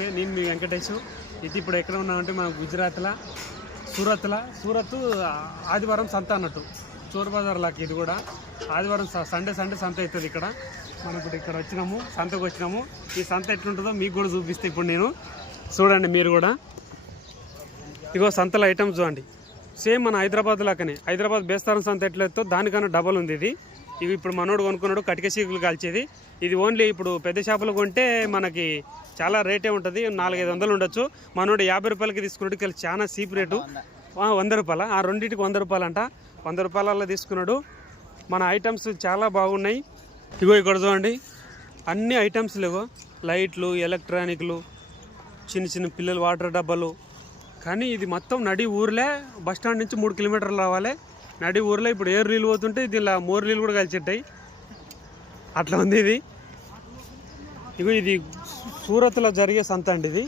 నమస్తే, నేను మీ వెంకటేష్. ఇది ఇప్పుడు ఎక్కడ ఉన్నామంటే మన గుజరాత్లో సూరత్ ఆదివారం సంత అన్నట్టు, చోర్ బజార్ లాగా. ఇది కూడా ఆదివారం సండే సంత అవుతుంది ఇక్కడ. మనం ఇప్పుడు ఇక్కడ వచ్చినాము, సంతకు వచ్చినాము. ఈ సంత ఎట్లుంటుందో మీకు కూడా చూపిస్తే ఇప్పుడు నేను. చూడండి మీరు కూడా. ఇగో సంతల ఐటమ్స్ చూడండి, సేమ్ మన హైదరాబాద్ లాగానే. హైదరాబాద్ బేస్తారం సంత ఎట్లయితే దానికన్నా డబల్ ఉంది ఇది. ఇవి ఇప్పుడు మనోడు కొనుక్కున్నాడు కటిక సీకులు కాల్చేది. ఇది ఓన్లీ ఇప్పుడు పెద్ద షాపులు కొంటే మనకి చాలా రేటే ఉంటుంది, 400-500 ఉండొచ్చు. మనోడు 50 రూపాయలకి తీసుకున్నాడు, ఇక్కడ చాలా చీప్ రేటు. 100 రూపాయల, ఆ రెండింటికి 100 రూపాయలు అంట. 100 రూపాయలలో తీసుకున్నాడు. మన ఐటమ్స్ చాలా బాగున్నాయి. ఇగో ఇక్కడ చూడండి, అన్ని ఐటమ్స్ లేవో, లైట్లు, ఎలక్ట్రానిక్లు, చిన్న పిల్లలు వాటర్ డబ్బాలు. కానీ ఇది మొత్తం నడి ఊర్లే, బస్టాండ్ నుంచి 3 కిలోమీటర్లు రావాలి. నడి ఊర్లో ఇప్పుడు ఏరు నీళ్ళు పోతుంటే దీనిలో మోరు నీళ్ళు కూడా కలిసిట్టాయి, అట్లా ఉంది ఇది. ఇగో ఇది సూరత్లో జరిగే సంత అండి. ఇది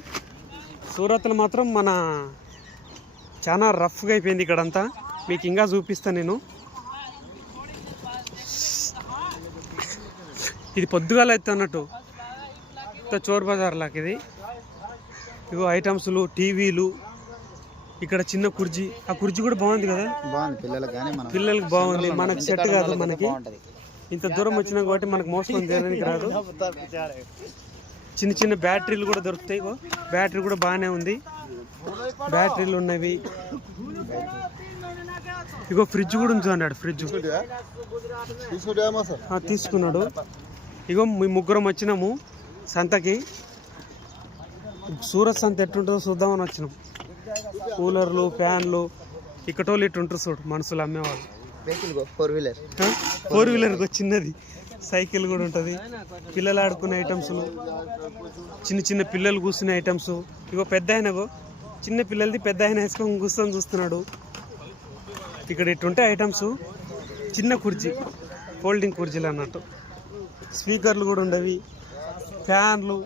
సూరత్లో మాత్రం మన చాలా రఫ్గా అయిపోయింది ఇక్కడంతా. మీకు ఇంకా చూపిస్తాను నేను. ఇది పొద్దుగాల అయితే అన్నట్టు చోర్ బజార్ లాగా ఇది. ఇగో ఐటమ్స్లు, టీవీలు, ఇక్కడ చిన్న కుర్చీ. ఆ కుర్చీ కూడా బాగుంది కదా, పిల్లలకి బాగుంది. మనకి సెట్ కాదు, మనకి ఇంత దూరం వచ్చినా కాబట్టి మనకు మోసుకొని తీరడానికి రాదు. చిన్న బ్యాటరీలు కూడా దొరుకుతాయి. బ్యాటరీ కూడా బాగానే ఉంది, బ్యాటరీలు ఉన్నవి. ఇగో ఫ్రిడ్జ్ కూడా ఉంది అన్నాడు, ఫ్రిడ్జ్ తీసుకున్నాడు. ఇగో మీ ముగ్గురం వచ్చినాము సంతకి. సూరత్ సంత ఎట్లుంటుందో చూద్దామని వచ్చినాం. కూలర్లు, ఫ్యాన్లు, ఇక్కటోళ్ళు ఇట్టుంటారు చూడు మనుషులు అమ్మేవాళ్ళు. 4 వీలర్ చిన్నది సైకిల్ కూడా ఉంటుంది. పిల్లలు ఆడుకునే ఐటమ్స్లు, చిన్న పిల్లలు కూర్చునే ఐటమ్స్. ఇగో పెద్ద ఆయనగో చిన్న పిల్లలది పెద్ద ఆయన వేసుకొని కూర్చొని చూస్తున్నాడు. ఇక్కడ ఇట్టుంటే ఐటమ్స్. చిన్న కుర్చీ, ఫోల్డింగ్ కుర్చీలు అన్నట్టు. స్పీకర్లు కూడా ఉండవి, ఫ్యాన్లు.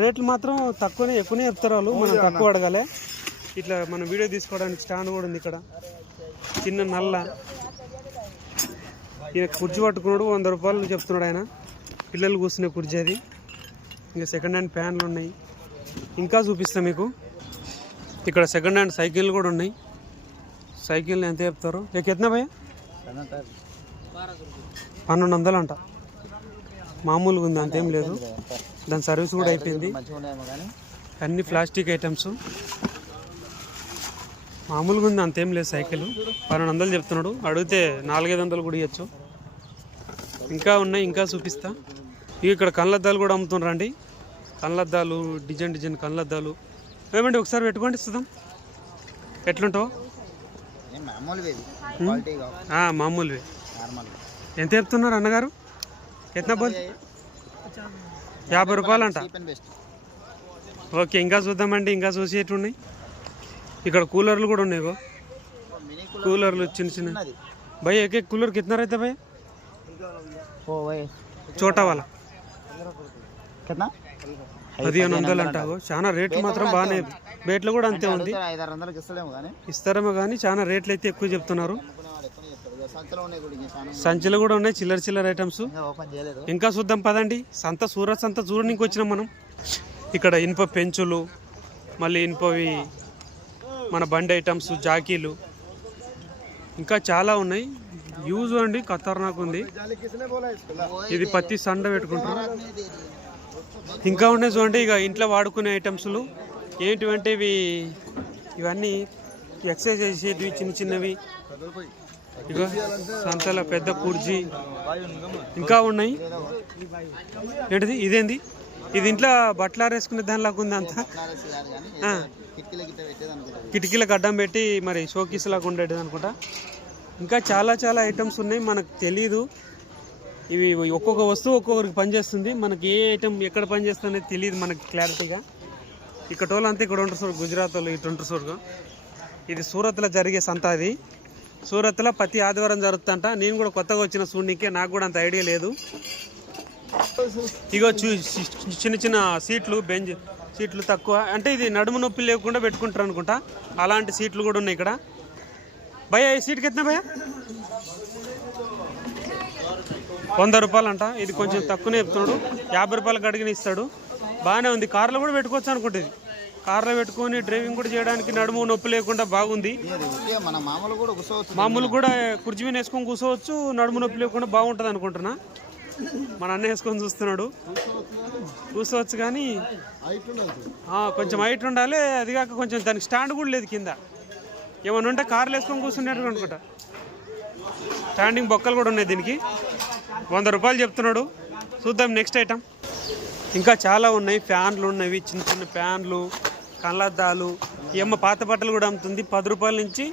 రేట్లు మాత్రం తక్కువనే, ఎక్కువనే చెప్తారు వాళ్ళు, మనం తక్కువ అడగాలి. ఇట్లా మనం వీడియో తీసుకోవడానికి స్టాండ్ కూడా ఉంది ఇక్కడ, చిన్న నల్ల. ఈయన కుర్చీ పట్టుకున్నాడు, 100 రూపాయలు చెప్తున్నాడు ఆయన. పిల్లలు కూర్చునే కుర్చీ అది. ఇంకా సెకండ్ హ్యాండ్ ఫ్యాన్లు ఉన్నాయి. ఇంకా చూపిస్తాను మీకు. ఇక్కడ సెకండ్ హ్యాండ్ సైకిళ్ళు కూడా ఉన్నాయి. సైకిల్ ఎంత చెప్తారు? ఎత్తున్నా భయ్య? 1200 అంట. మామూలుగా ఉంది, అంతేం లేదు. దాని సర్వీస్ కూడా అయిపోయింది. అన్ని ప్లాస్టిక్ ఐటమ్స్. మామూలుగా ఉంది, అంతేం లేదు. సైకిల్ 1200 చెప్తున్నాడు. అడిగితే 400-500 కూడా ఇవ్వచ్చు. ఇంకా ఉన్నాయి, ఇంకా చూపిస్తా. ఇక్కడ కళ్ళద్దాలు కూడా అమ్ముతున్నారండి. కళ్ళద్దాలు, డిజైన్ కళ్ళద్దాలు. ఏమండి ఒకసారి పెట్టుకోండి చూద్దాం ఎట్లుంటావు. మామూలువే. ఎంత చెప్తున్నారు అన్నగారు? ఎట్లా బోల్? 50 రూపాయలు అంట. ఓకే, ఇంకా చూద్దామండి. ఇంకా చూసేటున్నాయి. ఇక్కడ కూలర్లు కూడా ఉన్నాయి. కూలర్లు చిన్న భయ్. ఏకే కూలర్ కిतना रहता भैया? छोटा वाला 1500 అంటావు. చాలా రేట్లు మాత్రం బాగానే. బేట్లు కూడా అంతే ఉంది. ఇస్తారేమో కానీ చాలా రేట్లు అయితే ఎక్కువ చెప్తున్నారు. సంచులు కూడా ఉన్నాయి, చిల్లర ఐటమ్స్. ఇంకా చూద్దాం పదండి. సూరత్ సంత చూడడానికి వచ్చినాం మనం. ఇక్కడ ఇనుప పెంచులు, మళ్ళీ ఇనుపవి మన బండి ఐటమ్స్, జాకీలు, ఇంకా చాలా ఉన్నాయి. యూజ్ అండి, ఖతర్నాక్ ఉంది. ఇది పత్తి సండ పెట్టుకుంటారు. ఇంకా ఉన్నాయి చూడండి. ఇక ఇంట్లో వాడుకునే ఐటమ్స్లు ఏంటివంటే ఇవన్నీ ఎక్సర్సైజ్ చేసేవి, చిన్నవి. ఇక సంతల పెద్ద కుర్చీ ఇంకా ఉన్నాయి. ఏంటిది? ఇదేంది? ఇది ఇంట్లో బట్టలు ఆరేసుకునే దానిలాగా ఉంది అంతా. కిటికీలకు అడ్డం పెట్టి మరి షోకీస్ లాగా ఉండేది అనుకుంటా. ఇంకా చాలా ఐటమ్స్ ఉన్నాయి, మనకు తెలీదు. ఇవి ఒక్కొక్క వస్తువు ఒక్కొక్కరికి పనిచేస్తుంది. మనకి ఏ ఐటమ్ ఎక్కడ పనిచేస్తుంది అనేది తెలియదు మనకి క్లారిటీగా. ఇక్కడ వాళ్ళు అంతా ఇక్కడ ఉంటారు చూడు, గుజరాత్ వాళ్ళు ఇటు ఉంటారు చూడు. ఇది సూరత్లో జరిగే సంత. అది సూరత్లో ప్రతి ఆదివారం జరుగుతుందంట. నేను కూడా కొత్తగా వచ్చిన చూడనీకే, నాకు కూడా అంత ఐడియా లేదు. ఇగో చిన్న సీట్లు, బెంచ్ సీట్లు తక్కువ. అంటే ఇది నడుము నొప్పి లేకుండా పెట్టుకుంటారు అనుకుంటా. అలాంటి సీట్లు కూడా ఉన్నాయి ఇక్కడ. భయ్యా ఈ సీట్కి ఎత్తున్నా భయ్యా? 100 రూపాయలు అంట. ఇది కొంచెం తక్కువనే చెప్తున్నాడు. 50 రూపాయలకి అడిగిన ఇస్తాడు. బాగానే ఉంది. కార్లో కూడా పెట్టుకోవచ్చు అనుకుంటుంది. కార్లో పెట్టుకొని డ్రైవింగ్ కూడా చేయడానికి నడుము నొప్పి లేకుండా బాగుంది. మామూలు కూడా కుర్చీ మీద వేసుకొని కూర్చోవచ్చు, నడుము నొప్పి లేకుండా బాగుంటుంది అనుకుంటున్నా. మన అన్న వేసుకొని చూస్తున్నాడు. కూర్చోవచ్చు కానీ కొంచెం హైట్ ఉండాలి. అది కాక కొంచెం దానికి స్టాండ్ కూడా లేదు కింద. ఏమన్నా ఉంటే కార్లు వేసుకొని కూర్చున్నట్టు అనుకుంటా. స్టాండింగ్ బొక్కలు కూడా ఉన్నాయి దీనికి. 100 రూపాయలు చెప్తున్నాడు. చూద్దాం నెక్స్ట్ ఐటమ్. ఇంకా చాలా ఉన్నాయి. ఫ్యాన్లు ఉన్నవి, చిన్న చిన్న ఫ్యాన్లు, కళ్ళద్దాలు. ఈ అమ్మ పాత బట్టలు కూడా అమ్ముతుంది. 10 రూపాయల నుంచి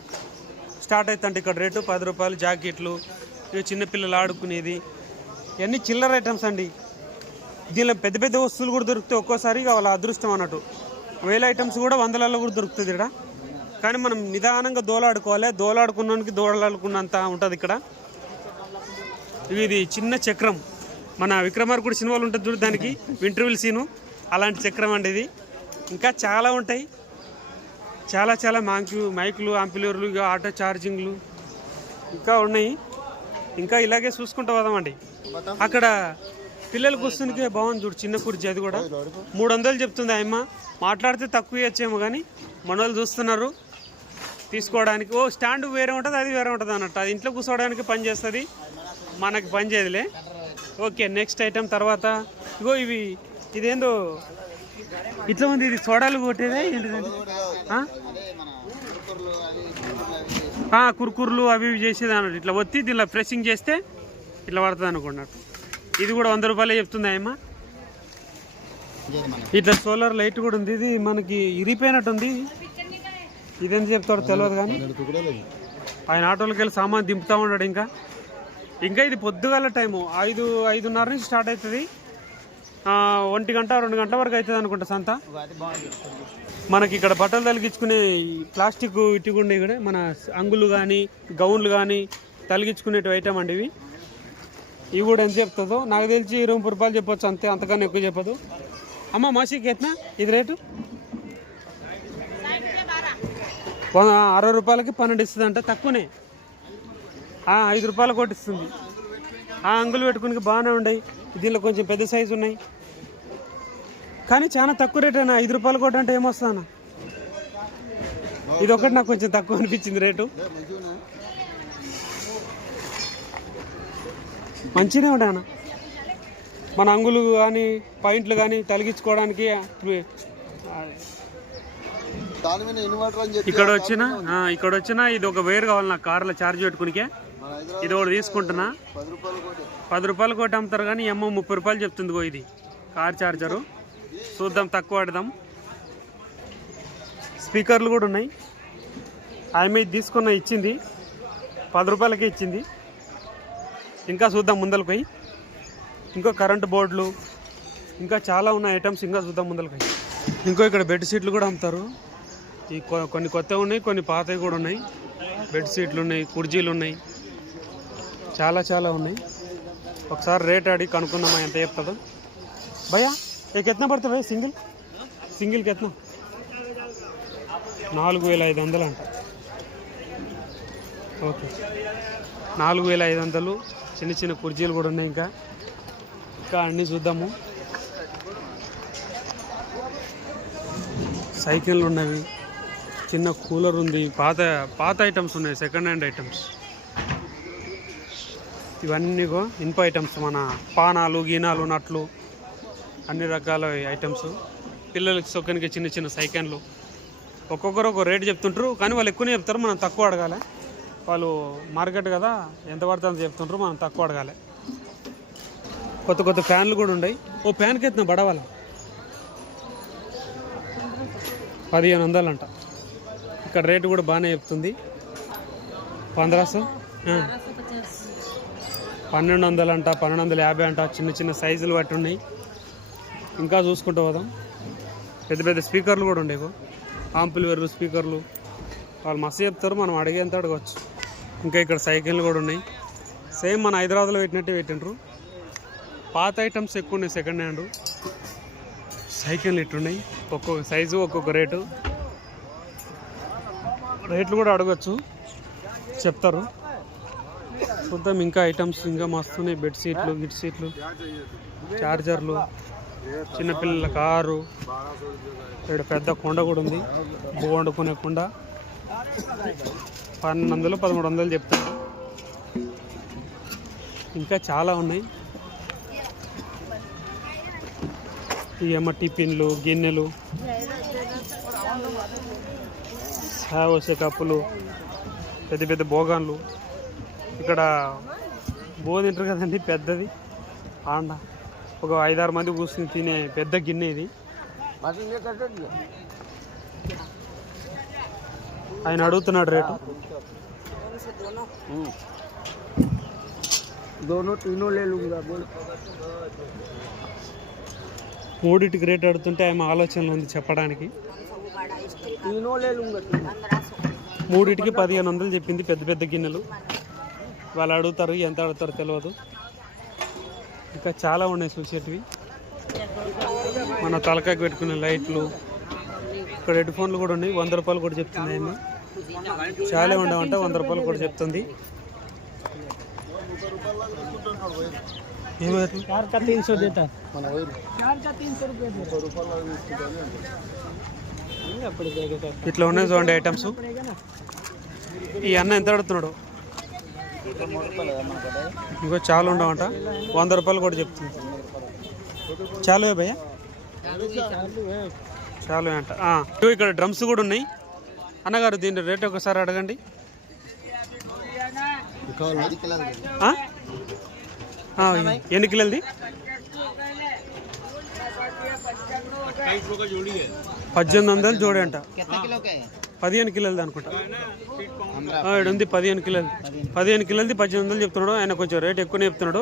స్టార్ట్ అవుతుంది ఇక్కడ రేటు. 10 రూపాయలు జాకెట్లు, ఇవి చిన్నపిల్లలు ఆడుకునేది. ఇవన్నీ చిల్లర ఐటమ్స్ అండి. దీనిలో పెద్ద పెద్ద వస్తువులు కూడా దొరుకుతాయి. ఒక్కోసారి వాళ్ళ అదృష్టం అన్నట్టు. 1000 ఐటమ్స్ కూడా 100లలో కూడా దొరుకుతుంది ఇక్కడ. కానీ మనం నిదానంగా దోలాడుకోవాలి. దోలాడుకున్నానికి దోలాడుకున్నంత ఉంటుంది ఇక్కడ. ఇది చిన్న చక్రం. మన విక్రమార్కుడు సినిమాలు ఉంటుంది చూడు, దానికి ఇంటర్వ్యూల్ సీను అలాంటి చక్రం అండి ఇది. ఇంకా చాలా ఉంటాయి. చాలా చాలా మైకులు, ఆంపిలియర్లు, ఆటో ఛార్జింగ్లు ఇంకా ఉన్నాయి. ఇంకా ఇలాగే చూసుకుంటూ పోదామండి. అక్కడ పిల్లల కూర్చునికే బాగుంది చూడు, చిన్న కుర్చీ. అది కూడా 300 చెప్తుంది ఆయమ్మ. మాట్లాడితే తక్కువ ఇచ్చేమో కానీ మన వాళ్ళు చూస్తున్నారు తీసుకోవడానికి. స్టాండ్ వేరే ఉంటుంది, అది వేరే ఉంటుంది అన్నట్టు. అది ఇంట్లో కూర్చోవడానికి పని చేస్తుంది, మనకి పని చేయదులే. ఓకే, నెక్స్ట్ ఐటమ్ తర్వాత. ఇగో ఇదేందో ఇట్లా ఉంది. ఇది సోడాలు కొట్టేదే ఏంటిదండి? కుర్కుర్లు అవి ఇవి చేసేది అన్నట్టు. ఇట్లా ఒత్తి దీనిలో ప్రెస్సింగ్ చేస్తే ఇట్లా పడుతుంది అనుకున్నట్టు. ఇది కూడా 100 రూపాయలే చెప్తుంది ఆయమ్మ. ఇట్లా సోలార్ లైట్ కూడా ఉంది. ఇది మనకి ఇరిగిపోయినట్టు ఉంది. ఇదేంటి చెప్తాడు తెలియదు కానీ ఆయన ఆటోలోకి వెళ్ళి సామాన్ దింపుతా ఉన్నాడు. ఇంకా ఇది పొద్దుగాల టైము 5:30 నుంచి స్టార్ట్ అవుతుంది. 1 గంట 2 గంటల వరకు అవుతుంది అనుకుంటా సంత. మనకి ఇక్కడ బట్టలు తలిగించుకునే ప్లాస్టిక్ ఇటు ఉండే ఇక్కడ మన అంగులు కానీ గౌన్లు కానీ తలిగించుకునేటివి ఐటమ్ అండి ఇవి. ఇవి కూడా ఎంత చెప్తుందో నాకు తెలిసి 20 రూపాయలు చెప్పొచ్చు, అంతే, అంతకన్నా ఎక్కువ చెప్పదు. అమ్మ మాసికి ఎత్నా ఇది రేటు? 60 రూపాయలకి 12 ఇస్తుంది అంట. తక్కువనే. 5 రూపాయలు కొట్టిస్తుంది. అంగులు పెట్టుకుని బాగానే ఉన్నాయి. దీనిలో కొంచెం పెద్ద సైజు ఉన్నాయి కానీ చాలా తక్కువ రేట్ అయినా. 5 రూపాయలు కొట్టి అంటే ఏమొస్తుందన్న? ఇది ఒకటి నాకు కొంచెం తక్కువ అనిపించింది రేటు. మంచిగానే ఉంటాయన్న. మన అంగులు కానీ పాయింట్లు కానీ తలిగించుకోవడానికి. ఇక్కడ వచ్చిన ఇది ఒక వేరు కావాలి నాకు, కార్లో ఛార్జ్ పెట్టుకునికే. ఇది ఒకటి తీసుకుంటున్నా. 10 రూపాయలు కొట్టి అమ్ముతారు కానీ అమ్మ 30 రూపాయలు చెప్తుంది. ఇది కార్ ఛార్జరు. చూద్దాం, తక్కువ పడదాం. స్పీకర్లు కూడా ఉన్నాయి. ఆమె తీసుకున్న ఇచ్చింది 10 రూపాయలకే ఇచ్చింది. ఇంకా చూద్దాం ముందరకు పోయి. ఇంకో కరెంటు బోర్డులు ఇంకా చాలా ఉన్నాయి ఐటమ్స్. ఇంకా చూద్దాం ముందరకు పోయి. ఇంకో ఇక్కడ బెడ్షీట్లు కూడా అమ్ముతారు. కొన్ని కొత్తవి ఉన్నాయి, కొన్ని పాతవి కూడా ఉన్నాయి. బెడ్షీట్లు ఉన్నాయి, కుర్చీలు ఉన్నాయి, చాలా చాలా ఉన్నాయి. ఒకసారి రేట్ అడిగి కనుక్కుందామా ఎంత చెప్తుందో. భయ్యా ఎత్నా పడుతుంది భయ్య? సింగిల్కి ఎత్నా? 4500 అంట. ఓకే, 4500. చిన్న చిన్న కుర్చీలు కూడా ఉన్నాయి. ఇంకా అన్నీ చూద్దాము. సైకిళ్ళు ఉన్నవి, చిన్న కూలర్ ఉంది, పాత ఐటమ్స్ ఉన్నాయి, సెకండ్ హ్యాండ్ ఐటమ్స్. ఇవన్నీ ఇనుప ఐటమ్స్. మన పానాలు, గీనాలు, నట్లు, అన్ని రకాల ఐటమ్స్. పిల్లలకి సొక్కనికి చిన్న చిన్న సైకిళ్ళు. ఒక్కొక్కరు ఒక రేటు చెప్తుంటారు కానీ వాళ్ళు ఎక్కువనే చెప్తారు. మనం తక్కువ అడగాలి. వాళ్ళు మార్కెట్ కదా, ఎంత పడుతుందో చెప్తుంటారు, మనం తక్కువ అడగాలి. కొత్త కొత్త ఫ్యాన్లు కూడా ఉన్నాయి. ఫ్యాన్కి ఎత్తున బడవాల 1500 అంట. ఇక్కడ రేటు కూడా బాగానే చెప్తుంది. 1500, 1200 అంట, 1250 అంట. చిన్న చిన్న సైజులు బట్టి ఉన్నాయి. ఇంకా చూసుకుంటూ పోదాం. పెద్ద పెద్ద స్పీకర్లు కూడా ఉండేవి. ఆంపిలియర్లు, స్పీకర్లు. వాళ్ళు మస్తు చెప్తారు, మనం అడిగేంత అడగవచ్చు. ఇంకా ఇక్కడ సైకిళ్ళు కూడా ఉన్నాయి. సేమ్ మన హైదరాబాద్లో పెట్టినట్టే పెట్టిండ్రు. పాత ఐటమ్స్ ఎక్కువ ఉన్నాయి, సెకండ్ హ్యాండ్ సైకిళ్ళు ఇట్టున్నాయి. ఒక్కొక్క సైజు ఒక్కొక్క రేటు. రేట్లు కూడా అడగచ్చు, చెప్తారు. చూద్దాం. ఇంకా ఐటమ్స్ ఇంకా మస్తున్నాయి. బెడ్షీట్లు, గిడ్షీట్లు, చార్జర్లు, చిన్నపిల్లల కారు, ఇక్కడ పెద్ద కొండ కూడా ఉంది, బువ్వ వండుకునే కొండ. 1200 1300 చెప్తారు. ఇంకా చాలా ఉన్నాయి. ఇవేమో టిఫిన్లు, గిన్నెలు, వచ్చే కప్పులు, పెద్ద పెద్ద భోగాన్లు. ఇక్కడ బో తింటారు కదండి, పెద్దది ఆండ. ఒక 5-6 మంది కూర్చుని తినే పెద్ద గిన్నె ఇది. ఆయన అడుగుతున్నాడు రేటు. మూడింటికి రేట్ అడుగుతుంటే ఆయన ఆలోచనలో ఉంది చెప్పడానికి. మూడింటికి 1500 చెప్పింది. పెద్ద పెద్ద గిన్నెలు. వాళ్ళు అడుగుతారు, ఎంత అడుగుతారో తెలియదు. ఇంకా చాలా ఉన్నాయి చూసేటివి. మన తలకాయకి పెట్టుకునే లైట్లు, ఇక్కడ హెడ్ ఫోన్లు కూడా ఉన్నాయి. 100 రూపాయలు కూడా చెప్తుంది ఆయన. చాలా ఉండవంట, 100 రూపాయలు కూడా చెప్తుంది. ఇట్లా ఉన్నాయి చూడండి ఐటమ్స్. ఈ అన్న ఎంత అడుగుతున్నాడు? ఇంకో చాలా ఉండవంట, 100 రూపాయలు కూడా చెప్తుంది. చాలు భయ్యా, చాలు అంట. ఇక్కడ డ్రమ్స్ కూడా ఉన్నాయి. అన్నగారు దీని రేట్ ఒకసారి అడగండి. ఎన్ని కిలోది? 1800 జోడి అంట. 15 కిలోది అనుకుంటా. ఉంది 15 కిలోది. 15 కిలోది 1800 చెప్తున్నాడు ఆయన. కొంచెం రేట్ ఎక్కువనే చెప్తున్నాడు.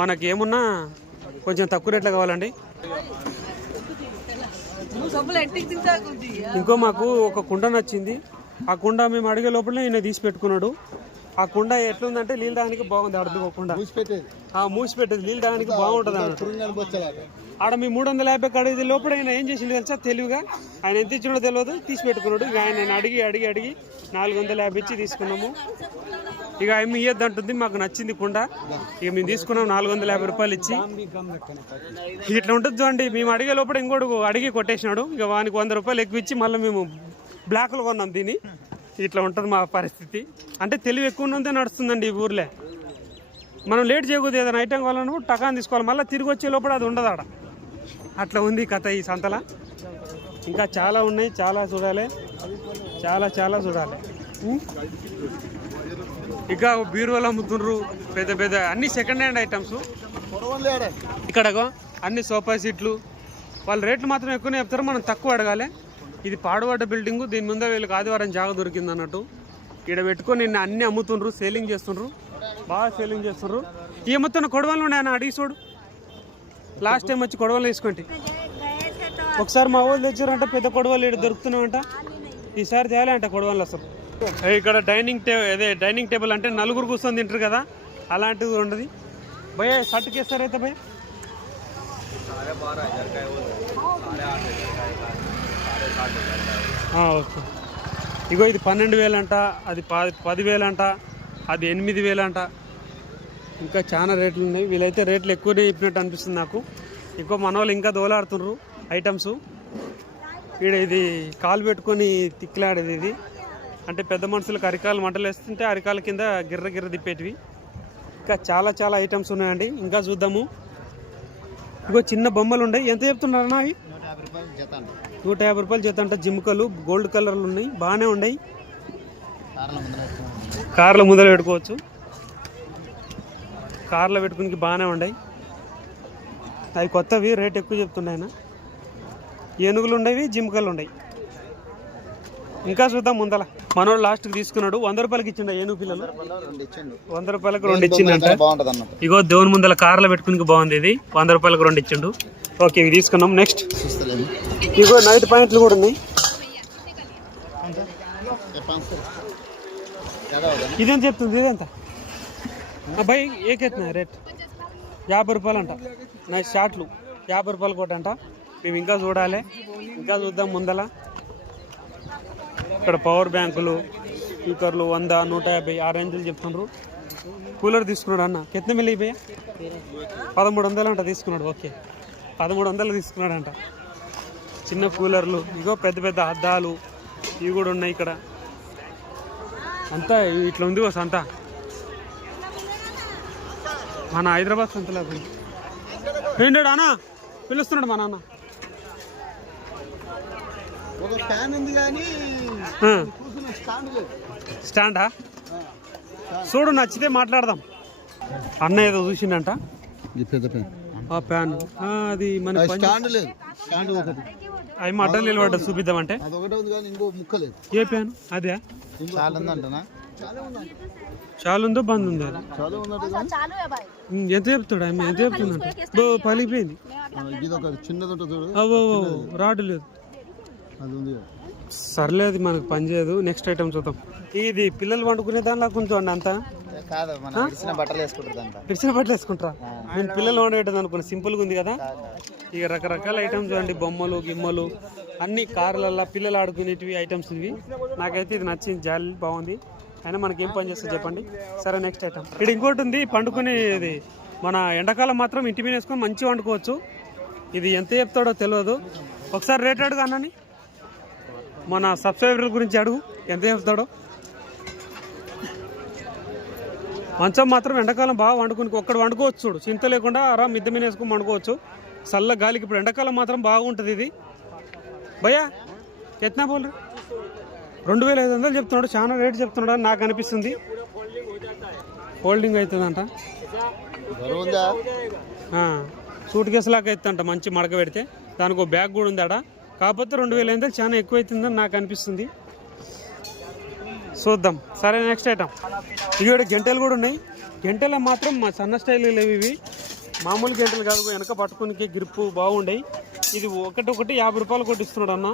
మనకి ఏమున్నా కొంచెం తక్కువ రేట్లో కావాలండి. ఇంకో మాకు ఒక కుండ నచ్చింది. ఆ కుండ మేము అడిగే లోపల ఈయన తీసి పెట్టుకున్నాడు. ఆ కుండ ఎట్లుందంటే నీళ్ళు తాగడానికి బాగుంది. అడుగుకోకుండా మూసి పెట్టేది నీళ్ళు తాగడానికి బాగుంటుంది అన్నట్టు. ఆడ మీ 350 కడిగి లోపల ఆయన ఏం చేసింది తెలుసా? తెలివిగా ఆయన ఎంత ఇచ్చినో తెలియదు, తీసి పెట్టుకున్నాడు. ఇక ఆయన అడిగి 450 ఇచ్చి తీసుకున్నాము. ఇక ఆమె ఇయ్యద్దు అంటుంది. మాకు నచ్చింది కుండ, ఇక మేము తీసుకున్నాం 450 రూపాయలు ఇచ్చి. ఇట్లా ఉంటుంది చూడండి. మేము అడిగే లోపల ఇంకోటి అడిగి కొట్టేసినాడు. ఇక వానికి 100 రూపాయలు ఎక్కువ ఇచ్చి మళ్ళీ మేము బ్లాక్లో కొన్నాం దీన్ని. ఇట్లా ఉంటుంది మా పరిస్థితి. అంటే తెలివి ఎక్కువ ఉన్నంతే నడుస్తుందండి ఈ ఊర్లే. మనం లేట్ చేయకూడదు. ఏదైనా ఐటెం కావాలన్నప్పుడు టకాన్ తీసుకోవాలి. మళ్ళీ తిరిగి వచ్చే లోపల అది ఉండదు ఆడ. అట్లా ఉంది కథ ఈ సంతల. ఇంకా చాలా ఉన్నాయి, చాలా చూడాలి, చాలా చూడాలి. ఇక బీరువాలు అమ్ముతుండ్రు పెద్ద పెద్ద అన్ని సెకండ్ హ్యాండ్ ఐటమ్స్. ఇక్కడ అన్ని సోఫా సీట్లు. వాళ్ళ రేట్లు మాత్రం ఎక్కువనే చెప్తారు, మనం తక్కువ అడగాలి. ఇది పాడుబడ్డ బిల్డింగు. దీని ముందే వీళ్ళకి ఆదివారం జాగ దొరికింది అన్నట్టు. ఇక్కడ పెట్టుకొని నిన్న అన్ని అమ్ముతుండ్రు, సేలింగ్ చేస్తుండ్రు, బాగా సేలింగ్ చేస్తుండ్రు. ఈ మొత్తం కొడవలు ఉన్నాయని అడిగి చూడు. లాస్ట్ టైం వచ్చి కొడవలు వేసుకోండి. ఒకసారి మా వాళ్ళు తెచ్చారంట పెద్ద కొడవలు ఇక్కడ దొరుకుతున్నామంట. ఈసారి తేలే అంట కొడవలు అసలు. ఇక్కడ డైనింగ్ టేబుల్ అంటే 4 కూర్చొని తింటారు కదా, అలాంటిది ఉండదు. భయ షర్ట్కేస్తారైతే భయ ఓకే. ఇగో ఇది 12,000 అంట, అది 10,000 అంట, అది 8,000 అంట. ఇంకా చాలా రేట్లు ఉన్నాయి. వీళ్ళైతే రేట్లు ఎక్కువనే చెప్పినట్టు అనిపిస్తుంది నాకు. ఇంకో మన వాళ్ళు ఇంకా దోలాడుతున్నారు ఐటమ్స్. ఇక్కడ ఇది కాలు పెట్టుకొని తిక్కలాడేది. ఇది అంటే పెద్ద మనుషులకు అరికాలు మంటలు వేస్తుంటే అరికాల కింద గిర్ర తిప్పేటివి. ఇంకా చాలా ఐటమ్స్ ఉన్నాయండి. ఇంకా చూద్దాము. ఇంకో చిన్న బొమ్మలు ఉన్నాయి. ఎంత చెప్తున్నారన్నా అవి? 150 రూపాయలు జత అంట. జిమ్కలు గోల్డ్ కలర్లు ఉన్నాయి, బాగానే ఉన్నాయి. కార్ల ముందర పెట్టుకోవచ్చు. కార్లో పెట్టుకుని బాగానే ఉన్నాయి. అవి కొత్తవి, రేట్ ఎక్కువ చెప్తున్నాయన. ఏనుగులు ఉండేవి, జిమ్కలు ఉన్నాయి. ఇంకా చూద్దాం ముందల. మనోడు లాస్ట్కి తీసుకున్నాడు. 100 రూపాయలకి ఇచ్చిండ ఏనుగు పిల్లలు. 100 రూపాయలకు 2 ఇచ్చిందంట. ఇగో దేవుని ముందల కార్లో పెట్టుకుని బాగుంది. ఇది 100 రూపాయలకు 2 ఇచ్చిండు. ఓకే, ఇవి తీసుకున్నాం. నెక్స్ట్ ఇగో నైట్ పాయింట్లు కూడా ఉన్నాయి. ఇదేం చెప్తుంది? ఇదేంత అబ్బాయి? ఏకెత్తున్నా రేట్ 50 రూపాయలు అంట. నైట్ షార్ట్లు 50 రూపాయలు కూడా అంట. మేము ఇంకా చూడాలి, ఇంకా చూద్దాం ముందల. ఇక్కడ పవర్ బ్యాంకులు, స్పీకర్లు 100, 150 ఆ రేంజ్లు చెప్తున్నారు. కూలర్ తీసుకున్నాడు అన్న. కెత్న మిల్లి భయ్యా? 1300 అంట తీసుకున్నాడు. ఓకే, 1300 తీసుకున్నాడంట. చిన్న కూలర్లు, ఇగో పెద్ద పెద్ద అద్దాలు ఇవి కూడా ఉన్నాయి ఇక్కడ. అంతా ఇట్లా ఉంది ఓ సంత, మన హైదరాబాద్ సంతలో. ఏంటాడు అన్న పిలుస్తున్నాడు మా నాన్న. స్టాండా చూడు, నచ్చితే మాట్లాడదాం. అన్న ఏదో చూసిండంట ప్యాన్, అది మన అవి మడ్డలు నిలబడ్డ చూపిద్దామంటే. ఏ ప్యాన్ అదే చాలా ఉందో బంద్ ఉంది? అది ఎంత చెప్తాడు ఆమె, ఎంత చెప్తుందంట? పలిగిపోయింది, రాడు లేదు. సర్లేదు, మనకు పని చేయదు. నెక్స్ట్ ఐటమ్ చూద్దాం. ఇది పిల్లలు వండుకునే దానిలా కొంచెం అంతా ఇడిచిన బట్టలు వేసుకుంటారా? నేను పిల్లలు వండేటది అనుకున్నా, సింపుల్గా ఉంది కదా. ఇక రకరకాల ఐటమ్స్ చూడండి, బొమ్మలు గిమ్మలు అన్ని కార్లల్లో పిల్లలు ఆడుకునేటివి ఐటమ్స్ ఇవి. నాకైతే ఇది నచ్చింది, జాలి బాగుంది. అయినా మనకి ఏం పని చేస్తుంది చెప్పండి. సరే నెక్స్ట్ ఐటమ్. ఇక్కడ ఇంకోటి ఉంది పండుకునేది, మన ఎండాకాలం మాత్రం ఇంటి మీద వేసుకొని మంచిగా వండుకోవచ్చు. ఇది ఎంత చెప్తాడో తెలియదు, ఒకసారి రేట్ అడుగు అన్నని. మన సబ్స్క్రైబర్ల గురించి అడుగు, ఎంత చెప్తాడో. మంచం మాత్రం ఎండాకాలం బాగా వండుకుని ఒక్కడు వండుకోవచ్చు చూడు, చింత లేకుండా ఆరాం మిద్దె మీద వేసుకొని వండుకోవచ్చు చల్ల గాలికి. ఇప్పుడు ఎండాకాలం మాత్రం బాగుంటుంది ఇది. భయ్యా ఎత్నా బోల్ 2500 చెప్తున్నాడు, చాలా రేటు చెప్తున్నాడు అని నాకు అనిపిస్తుంది. హోల్డింగ్ అవుతుందంట, సూట్ కేసు లాగా అవుతుందంట, మంచి మడక పెడితే. దానికి ఒక బ్యాగ్ కూడా ఉంది ఆడ. కాకపోతే 2500 చాలా ఎక్కువ అవుతుందని నాకు అనిపిస్తుంది. చూద్దాం. సరే నెక్స్ట్ ఐటమ్. ఇవి గంటలు కూడా ఉన్నాయి. గంటలు మాత్రం మా సన్న స్టైల్ లేవు ఇవి, మామూలు గంటలు కాదు, వెనక పట్టుకునికి గ్రిప్పు బాగుంటాయి. ఇది ఒకటి 50 రూపాయలు కొట్టిస్తున్నాడు అన్న.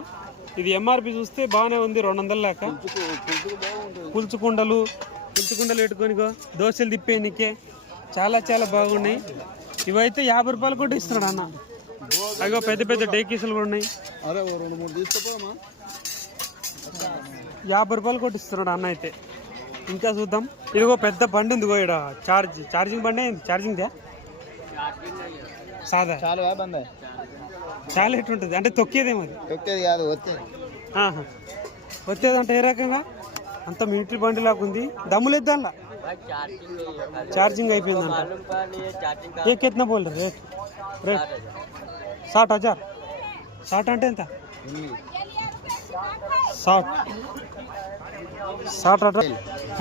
ఇది ఎంఆర్పి చూస్తే బాగానే ఉంది, 200 లేక. పులుచుకుండలు పెట్టుకొని దోశలు తిప్పేనికే చాలా చాలా బాగున్నాయి. ఇవైతే 50 రూపాయలు కొట్టిస్తున్నాడు అన్న. అగో పెద్ద పెద్ద డేకీసులు కూడా ఉన్నాయి, 50 రూపాయలు కొట్టిస్తున్నాడు అన్న అయితే. ఇంకా చూద్దాం. ఇదిగో పెద్ద బండి ఉంది, ఇక్కడ ఛార్జింగ్ బండి. ఛార్జింగ్దే సాదా చాలా ఎట్లుంటుంది అంటే తొక్కేదేమో, వచ్చేదంటే ఏ రకంగా అంత మిలిటరీ బండి లాగా ఉంది. దమ్ములేదు దానిలో, ఛార్జింగ్ అయిపోయిందంట. ఏ కిतना बोल रहे రేట్ 60,000. 60 అంటే ఎంత?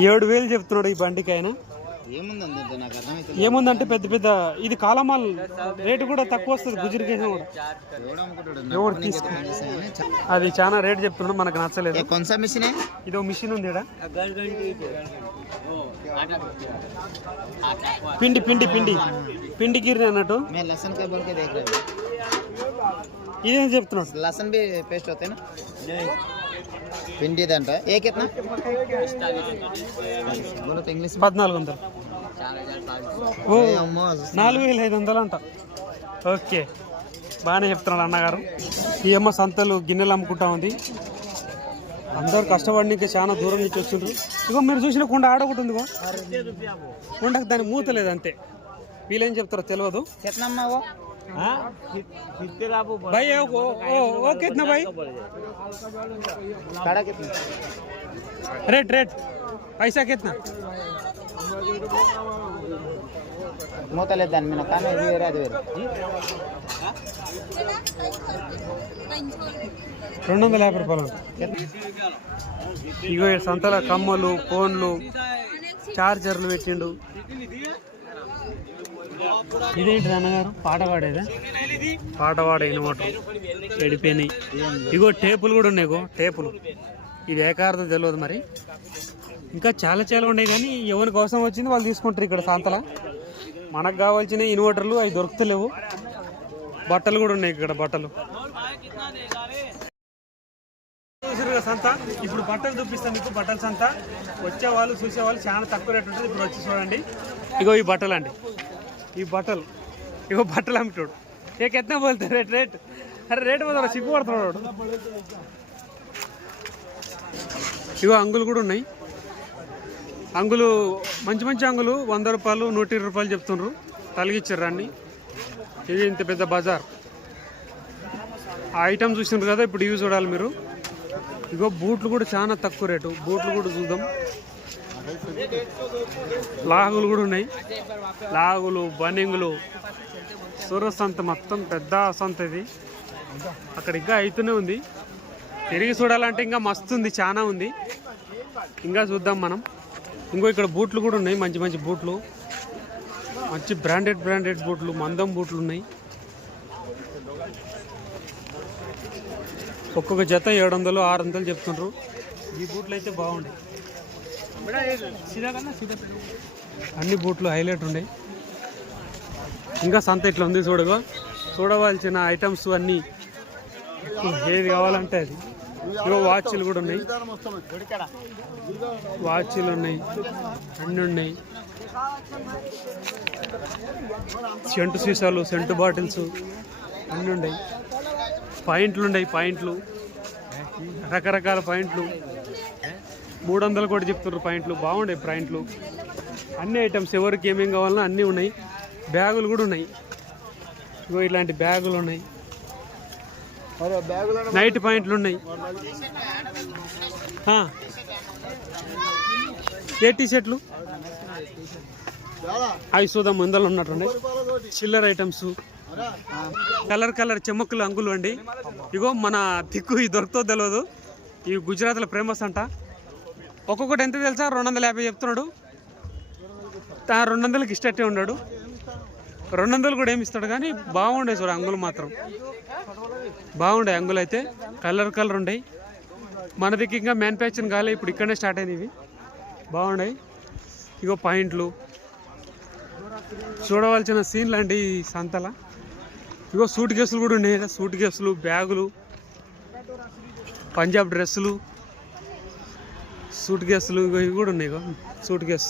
7,000 చెప్తున్నాడు ఈ బండికి ఆయన. ఏముందంటే పెద్ద పెద్ద ఇది కాలమాల్ రేటు కూడా తక్కువ వస్తుంది. గుజరికేసిన కూడా ఎవరు తీసుకు, అది చాలా రేటు చెప్తున్నాడు, మనకు నచ్చలేదు. ఇది ఒక మిషన్ ఉంది, పిండి పిండి పిండి పిండి గిర్ని అన్నట్టు. ఇదేం చెప్తున్నాడు? లసన్ బి పేస్ట్ అవుతాయి పిండి దంట. ఏ కిतना? 1400. ఓ 4500 అంట. ఓకే, బాగానే చెప్తున్నాడు అన్నగారు. ఈ అమ్మ సంతలు గిన్నెలు అమ్ముకుంటా ఉంది. అందరు కష్టపడికి చాలా దూరం నుంచి వచ్చిండ్రు. ఇగో మీరు చూసిన కుండ ఆడ ఒకటి ఉంది, కుండకు దాన్ని మూత లేదు అంతే. వీళ్ళేం చెప్తారో తెలియదు. भाई वो कितना भाई? रेट पैसा कितना? మూతలేదు దాని మీద కానీ 250 రూపాయలు. ఇగో సంతల కమ్మలు, ఫోన్లు, చార్జర్లు పెట్టిండు. ఇదేంటి అన్నగారు? పాట పాడేదా? పాట పాడే ఇన్వర్టర్ చెడిపోయినాయి. ఇగో టేపులు కూడా ఉన్నాయి, టేపులు. ఇది ఏకార్థం తెలియదు మరి. ఇంకా చాలా చాలా ఉన్నాయి, కానీ ఎవరికి అవసరం వచ్చింది వాళ్ళు తీసుకుంటారు ఇక్కడ సంతల. మనకు కావాల్సిన ఇన్వర్టర్లు అవి దొరుకుతలేవు. బట్టలు కూడా ఉన్నాయి ఇక్కడ, బట్టలు. సంత ఇప్పుడు బట్టలు చూపిస్తాను మీకు. బట్టల సంత వచ్చేవాళ్ళు చూసేవాళ్ళు చాలా తక్కువ రేట్ ఉంటుంది. ఇప్పుడు వచ్చి చూడండి. ఇగో ఈ బట్టలు అండి, ఈ బట్టలు. ఇగో బట్టలు అమ్ముతాడు. ఏ కిतना बोलते రేట్? అరే రేట్ మీద సిగ్గుపడుతున్నాడు. ఇగో అంగులు కూడా ఉన్నాయి. అంగులు మంచి మంచి అంగులు 100 రూపాయలు 120 రూపాయలు చెప్తున్నారు. తలిగిచ్చారు అన్ని. ఇది ఇంత పెద్ద బజార్. ఆ ఐటమ్ చూసినారు కదా, ఇప్పుడు ఇవి చూడాలి మీరు. ఇగో బూట్లు కూడా చాలా తక్కువ రేటు, బూట్లు కూడా చూద్దాం. లాగులు కూడా ఉన్నాయి, లాగులు, బనింగులు. సూరత్ సంత మొత్తం పెద్ద సంత ఇది. అక్కడ ఇంకా అయితేనే ఉంది, తిరిగి చూడాలంటే ఇంకా మస్తు ఉంది, చాలా ఉంది. ఇంకా చూద్దాం మనం. ఇంకో ఇక్కడ బూట్లు కూడా ఉన్నాయి, మంచి మంచి బూట్లు, మంచి బ్రాండెడ్ బూట్లు, మందం బూట్లు ఉన్నాయి. ఒక్కొక్క జత 700 600 చెప్తుండ్రు. ఈ బూట్లు అయితే బాగుంటాయి, అన్ని బూట్లు హైలైట్ ఉన్నాయి. ఇంకా సంత ఇట్లా ఉంది చూడగా, చూడవలసిన ఐటమ్స్ అన్నీ ఏది కావాలంటే అది. ఇగో వాచ్లు కూడా ఉన్నాయి, వాచ్లు ఉన్నాయి, అన్నీ ఉన్నాయి. సెంటు సీసాలు, సెంటు బాటిల్స్ అన్నీ ఉన్నాయి. పాయింట్లు ఉన్నాయి, పాయింట్లు రకరకాల పాయింట్లు 300 కూడా చెప్తున్నారు. పాయింట్లు బాగుండే, పాయింట్లు అన్ని ఐటమ్స్ ఎవరికి ఏమేం కావాలన్నా అన్నీ ఉన్నాయి. బ్యాగులు కూడా ఉన్నాయి, ఇగో ఇలాంటి బ్యాగులు ఉన్నాయి, నైట్ పాయింట్లు ఉన్నాయి. ఏ టీ షర్ట్లు అవి చూద్దాం, ముందలు ఉన్నట్టుండే. చిల్లర్ ఐటమ్స్, కలర్ చెమ్మక్కులు, అంగులు అండి. ఇగో మన దిక్కు ఈ దొరుకుతో తెలియదు, ఇవి గుజరాత్లో ఫేమస్ అంట. ఒక్కొక్కటి ఎంత తెలుసా, 250 చెప్తున్నాడు. 200కి ఇష్టట్టే ఉన్నాడు, 200 కూడా ఏమి ఇస్తాడు. కానీ బాగుండే చూడ, అంగులు మాత్రం బాగుండే. అంగులు అయితే కలర్ ఉండయి. మన దగ్గర ఇంకా మ్యానుఫ్యాక్చరింగ్ కాలే, ఇప్పుడు ఇక్కడనే స్టార్ట్ అయినాయి. ఇవి బాగున్నాయి. ఇగో పాయింట్లు, చూడవలసిన సీన్లు అండి ఈ సంతల. ఇగో సూట్ కేసులు కూడా ఉన్నాయి, సూట్ కేసులు, బ్యాగులు, పంజాబ్ డ్రెస్సులు, సూట్ కేసులు. ఇగో ఇవి కూడా ఉన్నాయి. ఇగో సూట్ కేసు,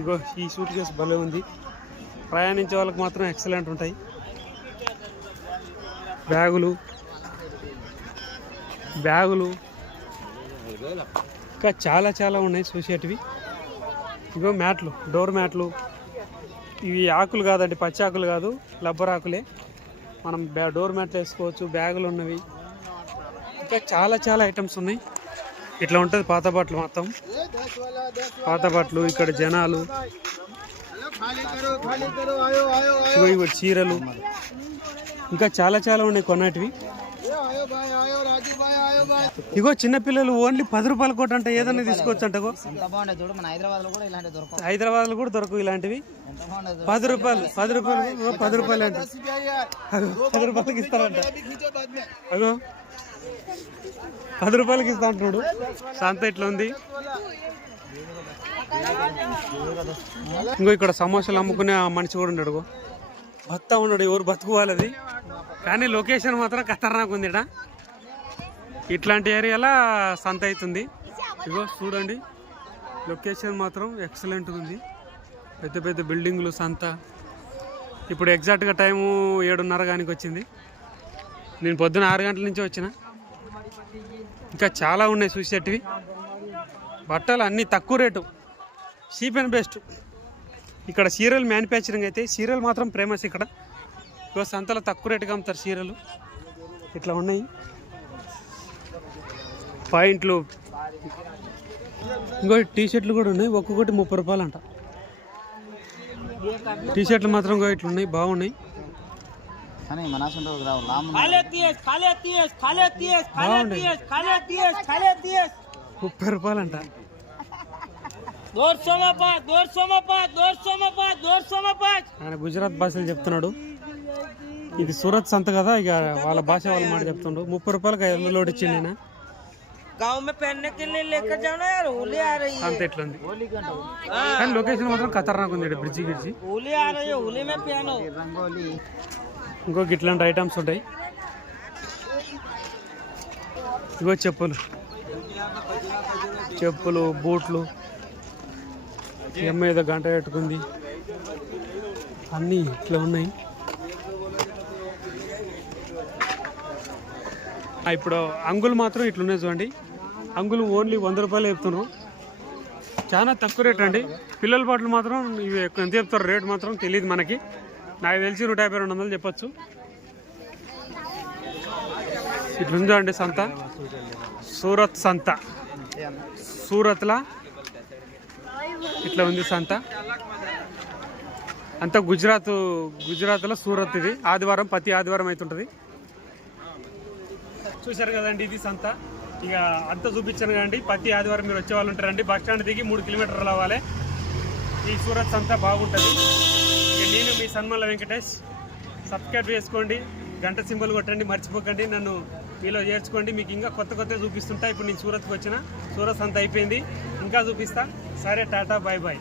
ఇగో ఈ సూట్ కేసు భలే ఉంది. ప్రయాణించే వాళ్ళకి మాత్రం ఎక్సలెంట్ ఉంటాయి. బ్యాగులు ఇంకా చాలా ఉన్నాయి చూసేటివి. ఇగో మ్యాట్లు, డోర్ మ్యాట్లు. ఇవి ఆకులు కాదండి, పచ్చి ఆకులు కాదు, రబ్బర్ ఆకులే. మనం డోర్ మ్యాట్లు వేసుకోవచ్చు. బ్యాగులు ఉన్నవి, ఇంకా చాలా ఐటమ్స్ ఉన్నాయి. ఇట్లా ఉంటుంది పాత బట్టలు మొత్తం, పాత బట్టలు. ఇక్కడ జనాలు, ఇగో చీరలు, ఇంకా చాలా ఉన్నాయి కొన్నటివి. ఇగో చిన్నపిల్లలు ఓన్లీ 10 రూపాయల కోట అంట, ఏదన్నా తీసుకోవచ్చు అంట. హైదరాబాద్ లో కూడా దొరకవు ఇలాంటివి. 10 రూపాయలు అంటే 10 రూపాయలకి ఇస్తారంట. అగో 10 రూపాయలకి ఇస్తా అంటున్నాడు. సంత ఇట్లా ఉంది. ఇంకో ఇక్కడ సమోసాలు అమ్ముకునే మనిషి కూడా ఉన్నాడు, బత్తా ఉన్నాడు. ఎవరు బతుకువాలది, కానీ లొకేషన్ మాత్రం ఖతర్నాక్ ఉంది. ఇట్లాంటి ఏరియాలో సంత అవుతుంది. ఇగో చూడండి, లొకేషన్ మాత్రం ఎక్సలెంట్ ఉంది. పెద్ద బిల్డింగులు, సంత. ఇప్పుడు ఎగ్జాక్ట్గా టైము 7:30 కానీ వచ్చింది. నేను పొద్దున 6 గంటల నుంచి వచ్చిన. ఇంకా చాలా ఉన్నాయి చూసేటివి. బట్టలు అన్నీ తక్కువ రేటు, చీప్ అండ్ బెస్ట్. ఇక్కడ చీరలు మ్యానుఫ్యాక్చరింగ్ అయితే, చీరలు మాత్రం ఫేమస్ ఇక్కడ. ఇగో సంతలో తక్కువ రేటుగా అమ్ముతారు చీరలు. ఇట్లా ఉన్నాయి పాయింట్లు. ఇంకో టీ షర్ట్లు కూడా ఉన్నాయి, ఒక్కొక్కటి 30 రూపాయలు అంట. టీ షర్ట్లు మాత్రం ఇట్లా ఉన్నాయి, బాగున్నాయి. 30 రూపాయలు అంట. ఆయన గుజరాత్ భాషలు చెప్తున్నాడు. ఇది సూరత్ సంత కదా, ఇక వాళ్ళ భాష వాళ్ళ మాట చెప్తుండ్రు. 30 రూపాయలకి 500 లోడ్ ఇచ్చింది నేను. అంత ఎట్లుంది కానీ లొకేషన్ మాత్రం ఖతర్నాక్ ఉంది. బ్రిడ్జి గిడ్జి. ఇంకొక ఇట్లాంటి ఐటమ్స్ ఉంటాయి. ఇగో చెప్పులు, బూట్లు. ఏదో గంట పెట్టుకుంది, అన్నీ ఇట్లా ఉన్నాయి. ఇప్పుడు అంగులు మాత్రం ఇట్లున్నాయి చూడండి. అంగులు ఓన్లీ 100 రూపాయలు చెప్తున్నారు, చాలా తక్కువ రేట్ అండి. పిల్లల బాటలు మాత్రం ఇవి ఎంత చెప్తారు రేట్ మాత్రం తెలియదు మనకి. నాకు తెలిసి 150-200 చెప్పచ్చు. ఇట్లుందో అండి సంత. సూరత్ సంత, సూరత్లా ఇట్లా ఉంది సంత. అంతా గుజరాత్లో సూరత్. ఇది ఆదివారం, ప్రతి ఆదివారం అవుతుంటుంది. చూశారు కదండి, ఇది సంత. ఇక అంతా చూపించాను కదండి. ప్రతి ఆదివారం మీరు వచ్చే వాళ్ళు ఉంటారండి. బస్ స్టాండ్ దిగి 3 కిలోమీటర్లు అవ్వాలి. ఈ సూరత్ సంత బాగుంటుంది. ఇక నేను మీ సన్మాల వెంకటేష్. సబ్స్క్రైబ్ చేసుకోండి, గంట సింబల్ కొట్టండి, మర్చిపోకండి. నన్ను మీలో చేర్చుకోండి. మీకు ఇంకా కొత్త చూపిస్తుంటా. ఇప్పుడు నేను సూరత్కి వచ్చిన, సూరత్ సంత అయిపోయింది, ఇంకా చూపిస్తా. సరే, టాటా, బాయ్ బాయ్.